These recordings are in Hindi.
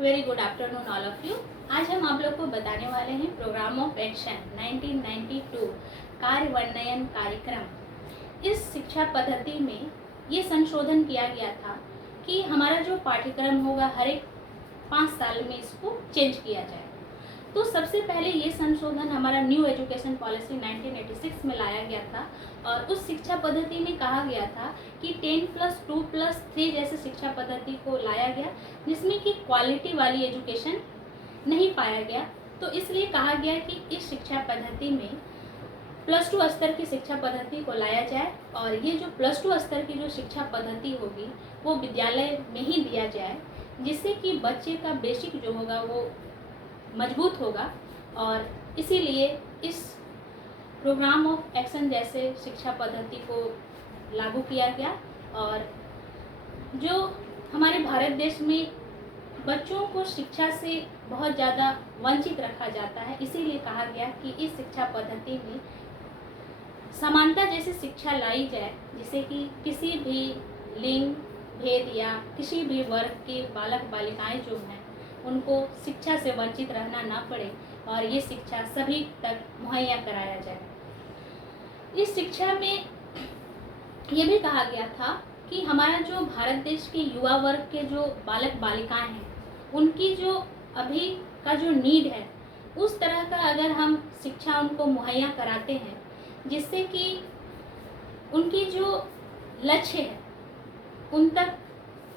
Very good afternoon all of you. आज हम आप लोग को बताने वाले हैं प्रोग्राम ऑफ एक्शन 1992 कार्यान्वयन कार्यक्रम। इस शिक्षा पद्धति में ये संशोधन किया गया था कि हमारा जो पाठ्यक्रम होगा हर एक 5 साल में इसको चेंज किया जाए। तो सबसे पहले ये संशोधन हमारा न्यू एजुकेशन पॉलिसी 1986 में लाया गया था और उस शिक्षा पद्धति में कहा गया था कि 10+2+3 जैसे शिक्षा पद्धति को लाया गया, जिसमें कि क्वालिटी वाली एजुकेशन नहीं पाया गया। तो इसलिए कहा गया कि इस शिक्षा पद्धति में +2 स्तर की शिक्षा पद्धति को लाया जाए और ये जो +2 स्तर की जो शिक्षा पद्धति होगी वो विद्यालय में ही दिया जाए, जिससे कि बच्चे का बेसिक जो होगा वो मजबूत होगा। और इसीलिए इस प्रोग्राम ऑफ एक्शन जैसे शिक्षा पद्धति को लागू किया गया। और जो हमारे भारत देश में बच्चों को शिक्षा से बहुत ज़्यादा वंचित रखा जाता है, इसीलिए कहा गया कि इस शिक्षा पद्धति में समानता जैसी शिक्षा लाई जाए, जिससे कि किसी भी लिंग भेद या किसी भी वर्ग के बालक बालिकाएं जो हैं उनको शिक्षा से वंचित रहना ना पड़े और ये शिक्षा सभी तक मुहैया कराया जाए। इस शिक्षा में ये भी कहा गया था कि हमारा जो भारत देश के युवा वर्ग के जो बालक बालिकाएं हैं उनकी जो अभी का जो नीड है उस तरह का अगर हम शिक्षा उनको मुहैया कराते हैं, जिससे कि उनकी जो लक्ष्य है उन तक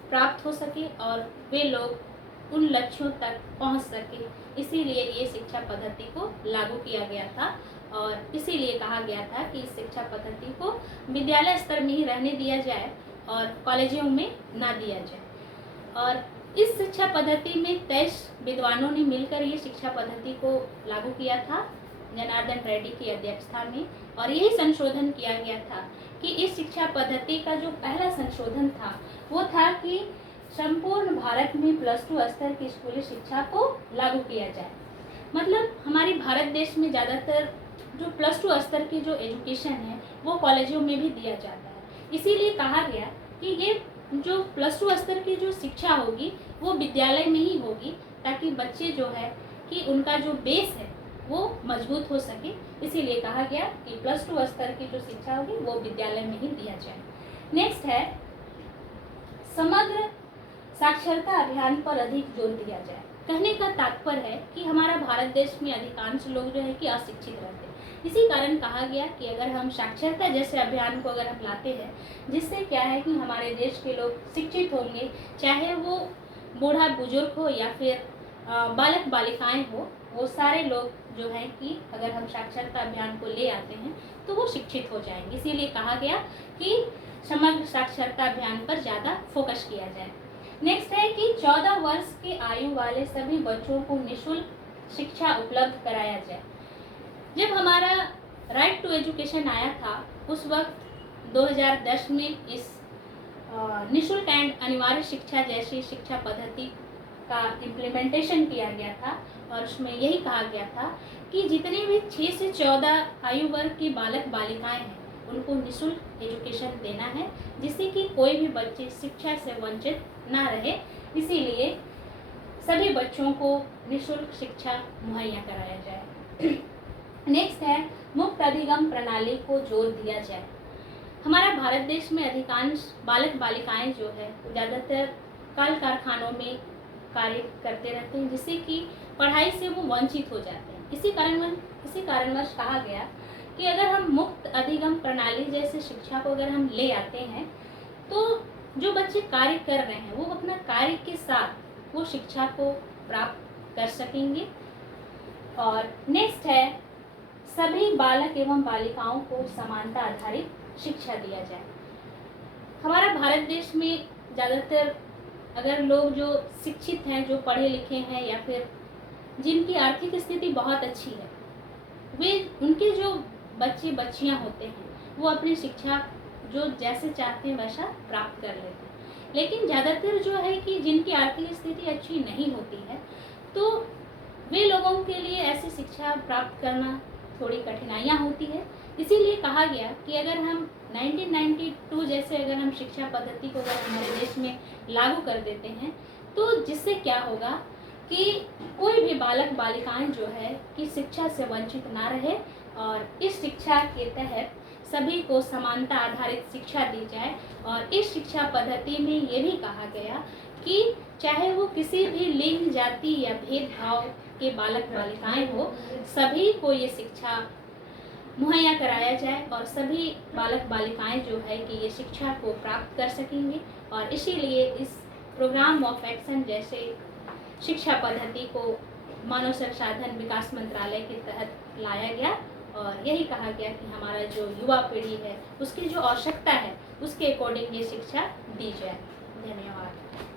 प्राप्त हो सके और वे लोग उन लक्ष्यों तक पहुंच सके, इसीलिए ये शिक्षा पद्धति को लागू किया गया था। और इसीलिए कहा गया था कि इस शिक्षा पद्धति को विद्यालय स्तर में ही रहने दिया जाए और कॉलेजों में ना दिया जाए। और इस शिक्षा पद्धति में 23 विद्वानों ने मिलकर ये शिक्षा पद्धति को लागू किया था जनार्दन रेड्डी की अध्यक्षता में। और यही संशोधन किया गया था कि इस शिक्षा पद्धति का जो पहला संशोधन था वो था कि संपूर्ण भारत में +2 स्तर की स्कूली शिक्षा को लागू किया जाए। मतलब हमारे भारत देश में ज़्यादातर जो +2 स्तर की जो एजुकेशन है वो कॉलेजों में भी दिया जाता है। इसीलिए कहा गया कि ये जो +2 स्तर की जो शिक्षा होगी वो विद्यालय में ही होगी, ताकि बच्चे जो है कि उनका जो बेस है वो मजबूत हो सके। इसीलिए कहा गया कि +2 स्तर की जो शिक्षा होगी वो विद्यालय में ही दिया जाए। नेक्स्ट है समग्र साक्षरता अभियान पर अधिक जोर दिया जाए। कहने का तात्पर्य है कि हमारा भारत देश में अधिकांश लोग जो है कि अशिक्षित रहते हैं। इसी कारण कहा गया कि अगर हम साक्षरता जैसे अभियान को अगर हम लाते हैं, जिससे क्या है कि हमारे देश के लोग शिक्षित होंगे, चाहे वो बूढ़ा बुजुर्ग हो या फिर बालक बालिकाएं हो, वो सारे लोग जो है कि अगर हम साक्षरता अभियान को ले आते हैं तो वो शिक्षित हो जाएंगे। इसीलिए कहा गया कि समग्र साक्षरता अभियान पर ज़्यादा फोकस किया जाए। नेक्स्ट है कि 14 वर्ष की आयु वाले सभी बच्चों को निःशुल्क शिक्षा उपलब्ध कराया जाए। जब हमारा राइट टू एजुकेशन आया था उस वक्त 2010 में इस निःशुल्क एंड अनिवार्य शिक्षा जैसी शिक्षा पद्धति का इम्प्लीमेंटेशन किया गया था और उसमें यही कहा गया था कि जितने भी 6 से 14 आयु वर्ग की बालक बालिकाएं हैं उनको निःशुल्क एजुकेशन देना है, जिससे कि कोई भी बच्चे शिक्षा से वंचित ना रहे। इसीलिए सभी बच्चों को निःशुल्क शिक्षा मुहैया कराया जाए। नेक्स्ट है मुक्त अधिगम प्रणाली को जोर दिया जाए। हमारा भारत देश में अधिकांश बालक बालिकाएं जो है ज़्यादातर कल कारखानों में कार्य करते रहते हैं, जिससे कि पढ़ाई से वो वंचित हो जाते हैं। इसी कारणवश कहा गया कि अगर हम मुक्त अधिगम प्रणाली जैसे शिक्षा को अगर हम ले आते हैं तो जो बच्चे कार्य कर रहे हैं वो अपना कार्य के साथ वो शिक्षा को प्राप्त कर सकेंगे। और नेक्स्ट है सभी बालक एवं बालिकाओं को समानता आधारित शिक्षा दिया जाए। हमारा भारत देश में ज़्यादातर अगर लोग जो शिक्षित हैं, जो पढ़े लिखे हैं या फिर जिनकी आर्थिक स्थिति बहुत अच्छी है, वे उनके जो बच्चे बच्चियां होते हैं वो अपनी शिक्षा जो जैसे चाहते हैं वैसा प्राप्त कर लेते हैं। लेकिन ज़्यादातर जो है कि जिनकी आर्थिक स्थिति अच्छी नहीं होती है तो वे लोगों के लिए ऐसी शिक्षा प्राप्त करना थोड़ी कठिनाइयाँ होती है। इसीलिए कहा गया कि अगर हम 1992 जैसे अगर हम शिक्षा पद्धति को अगर हमारे देश में लागू कर देते हैं तो जिससे क्या होगा कि कोई भी बालक बालिकाएं जो है कि शिक्षा से वंचित ना रहे, और इस शिक्षा के तहत सभी को समानता आधारित शिक्षा दी जाए। और इस शिक्षा पद्धति में ये भी कहा गया कि चाहे वो किसी भी लिंग, जाति या भेदभाव के बालक बालिकाएं हो, सभी को ये शिक्षा मुहैया कराया जाए और सभी बालक बालिकाएं जो है कि ये शिक्षा को प्राप्त कर सकेंगे। और इसीलिए इस प्रोग्राम ऑफ एक्शन जैसे शिक्षा पद्धति को मानव संसाधन विकास मंत्रालय के तहत लाया गया, और यही कहा गया कि हमारा जो युवा पीढ़ी है उसकी जो आवश्यकता है उसके अकॉर्डिंग ये शिक्षा दी जाए। धन्यवाद।